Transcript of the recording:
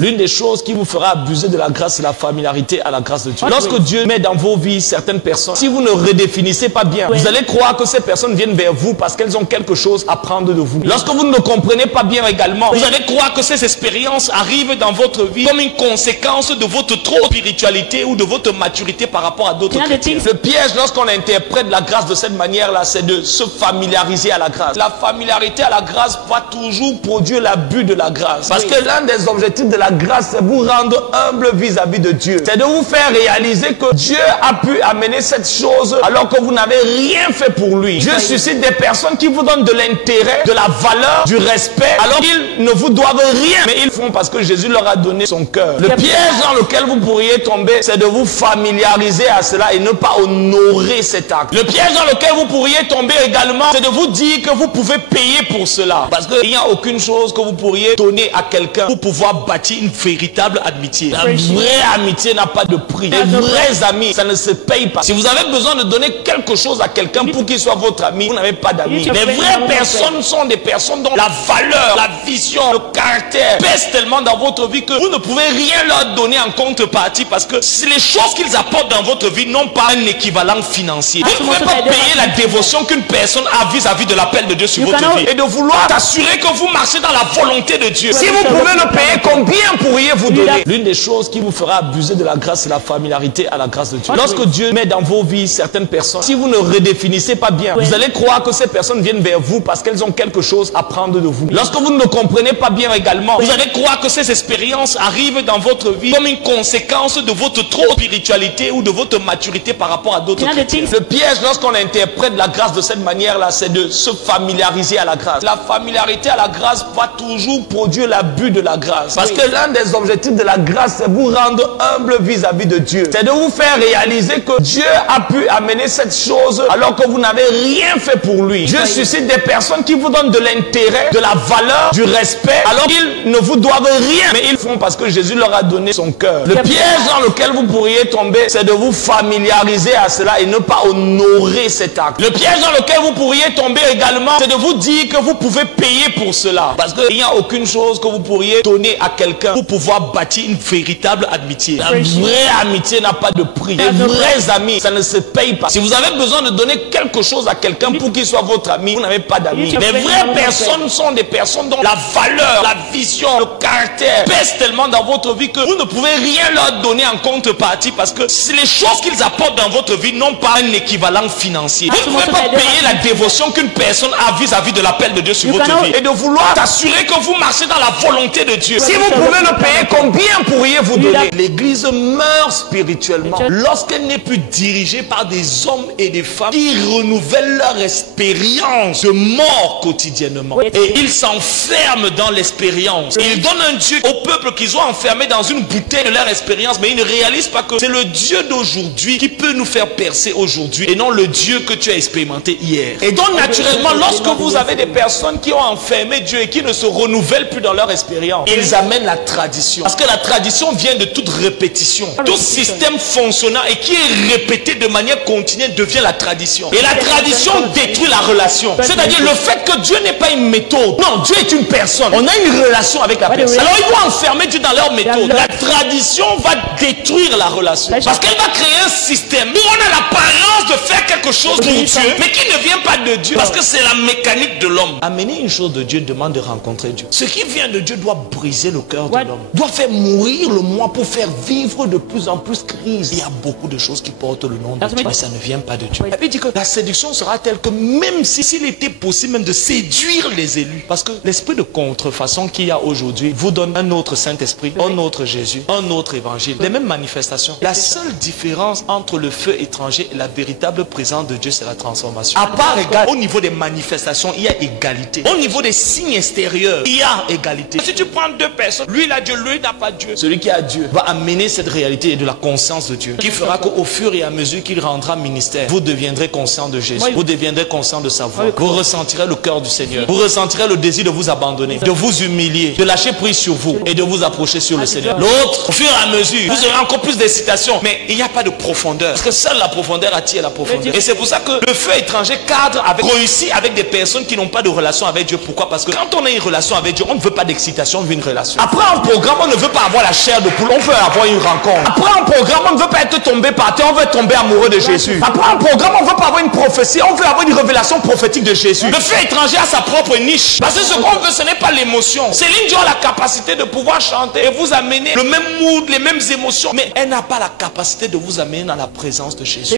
L'une des choses qui vous fera abuser de la grâce, c'est la familiarité à la grâce de Dieu. Lorsque Dieu met dans vos vies certaines personnes, si vous ne redéfinissez pas bien, vous allez croire que ces personnes viennent vers vous parce qu'elles ont quelque chose à prendre de vous. Lorsque vous ne comprenez pas bien également, vous allez croire que ces expériences arrivent dans votre vie comme une conséquence de votre trop spiritualité ou de votre maturité par rapport à d'autres chrétiens. Le piège lorsqu'on interprète la grâce de cette manière-là, c'est de se familiariser à la grâce. La familiarité à la grâce va toujours produire l'abus de la grâce. Parce que l'un des objectifs de la grâce, c'est vous rendre humble vis-à-vis de Dieu. C'est de vous faire réaliser que Dieu a pu amener cette chose alors que vous n'avez rien fait pour lui. Dieu suscite des personnes qui vous donnent de l'intérêt, de la valeur, du respect, alors qu'ils ne vous doivent rien. Mais ils font parce que Jésus leur a donné son cœur. Le piège dans lequel vous pourriez tomber, c'est de vous familiariser à cela et ne pas honorer cet acte. Le piège dans lequel vous pourriez tomber également, c'est de vous dire que vous pouvez payer pour cela. Parce qu'il n'y a aucune chose que vous pourriez donner à quelqu'un pour pouvoir bâtir une véritable amitié. La vraie amitié n'a pas de prix. Les vrais amis, ça ne se paye pas. Si vous avez besoin de donner quelque chose à quelqu'un pour qu'il soit votre ami, vous n'avez pas d'amis. Les vraies personnes sont des personnes dont la valeur, la vision, le caractère pèsent tellement dans votre vie que vous ne pouvez rien leur donner en contrepartie parce que les choses qu'ils apportent dans votre vie n'ont pas un équivalent financier. Vous ne pouvez pas payer la dévotion qu'une personne a vis-à-vis de l'appel de Dieu sur votre vie et de vouloir t'assurer que vous marchez dans la volonté de Dieu. Si vous pouvez le payer, combien pourriez-vous donner? L'une des choses qui vous fera abuser de la grâce, c'est la familiarité à la grâce de Dieu. Lorsque Dieu met dans vos vies certaines personnes, si vous ne redéfinissez pas bien, vous allez croire que ces personnes viennent vers vous parce qu'elles ont quelque chose à prendre de vous. Lorsque vous ne comprenez pas bien également, vous allez croire que ces expériences arrivent dans votre vie comme une conséquence de votre trop spiritualité ou de votre maturité par rapport à d'autres chrétiens. Le piège lorsqu'on interprète la grâce de cette manière-là, c'est de se familiariser à la grâce. La familiarité à la grâce va toujours produire l'abus de la grâce. Parce que l'un des objectifs de la grâce, c'est vous rendre humble vis-à-vis de Dieu. C'est de vous faire réaliser que Dieu a pu amener cette chose alors que vous n'avez rien fait pour lui. Dieu suscite des personnes qui vous donnent de l'intérêt, de la valeur, du respect, alors qu'ils ne vous doivent rien. Mais ils font parce que Jésus leur a donné son cœur. Le piège dans lequel vous pourriez tomber, c'est de vous familiariser à cela et ne pas honorer cet acte. Le piège dans lequel vous pourriez tomber également, c'est de vous dire que vous pouvez payer pour cela. Parce qu'il n'y a aucune chose que vous pourriez donner à quelqu'un pour pouvoir bâtir une véritable amitié. La vraie amitié n'a pas de prix. Les vrais amis, ça ne se paye pas. Si vous avez besoin de donner quelque chose à quelqu'un pour qu'il soit votre ami, vous n'avez pas d'amis. Les vraies personnes sont des personnes dont la valeur, la vision, le caractère pèsent tellement dans votre vie que vous ne pouvez rien leur donner en contrepartie parce que les choses qu'ils apportent dans votre vie n'ont pas un équivalent financier. Vous ne pouvez pas payer la dévotion qu'une personne a vis-à-vis de l'appel de Dieu sur votre vie et de vouloir t'assurer que vous marchez dans la volonté de Dieu. Si vous pouvez le payer, combien pourriez-vous donner? L'église meurt spirituellement lorsqu'elle n'est plus dirigée par des hommes et des femmes qui renouvellent leur expérience de mort quotidiennement. Et ils s'enferment dans l'expérience. Ils donnent un Dieu au peuple qu'ils ont enfermé dans une bouteille de leur expérience, mais ils ne réalisent pas que c'est le Dieu d'aujourd'hui qui peut nous faire percer aujourd'hui et non le Dieu que tu as expérimenté hier. Et donc naturellement, lorsque vous avez des personnes qui ont enfermé Dieu et qui ne se renouvellent plus dans leur expérience, ils amènent la tradition. Parce que la tradition vient de toute répétition. Tout système fonctionnant et qui est répété de manière continue devient la tradition. Et la tradition détruit la relation. C'est-à-dire le fait que Dieu n'est pas une méthode. Non, Dieu est une personne. On a une relation avec la personne. Alors ils vont enfermer Dieu dans leur méthode. La tradition va détruire la relation. Parce qu'elle va créer un système où on a l'apparence de faire quelque chose pour Dieu, mais qui ne vient pas de Dieu. Parce que c'est la mécanique de l'homme. Amener une chose de Dieu demande de rencontrer Dieu. Ce qui vient de Dieu doit briser le cœur de l'homme. Doit faire mourir le moi pour faire vivre de plus en plus crise. Il y a beaucoup de choses qui portent le nom de Dieu, mais ça ne vient pas de Dieu. Et puis il dit que la séduction sera telle que même s'il était possible même de séduire les élus, parce que l'esprit de contrefaçon qu'il y a aujourd'hui vous donne un autre Saint-Esprit, un autre Jésus, un autre évangile, les mêmes manifestations. La seule différence entre le feu étranger et la véritable présence de Dieu, c'est la transformation. À part égale, au niveau des manifestations, il y a égalité. Au niveau des signes extérieurs, il y a égalité. Si tu prends deux personnes, lui il a Dieu, lui n'a pas Dieu. Celui qui qui a Dieu va amener cette réalité et de la conscience de Dieu, qui fera qu'au fur et à mesure qu'il rendra ministère, vous deviendrez conscient de Jésus, vous deviendrez conscient de sa voix, vous ressentirez le cœur du Seigneur, vous ressentirez le désir de vous abandonner, de vous humilier, de lâcher prise sur vous et de vous approcher sur le Seigneur. L'autre, au fur et à mesure, vous aurez encore plus d'excitation, mais il n'y a pas de profondeur, parce que seule la profondeur attire la profondeur. Et c'est pour ça que le feu étranger cadre réussit avec des personnes qui n'ont pas de relation avec Dieu. Pourquoi? Parce que quand on a une relation avec Dieu, on ne veut pas d'excitation, on veut une relation. Après un programme, on ne veut pas avoir la chair de poule, on veut avoir une rencontre. Après un programme, on ne veut pas être tombé par terre, on veut tomber amoureux de Jésus. Après un programme, on ne veut pas avoir une prophétie, on veut avoir une révélation prophétique de Jésus. Le feu étranger a sa propre niche. Parce que ce qu'on veut, ce n'est pas l'émotion. Céline Dion a la capacité de pouvoir chanter et vous amener le même mood, les mêmes émotions. Mais elle n'a pas la capacité de vous amener dans la présence de Jésus.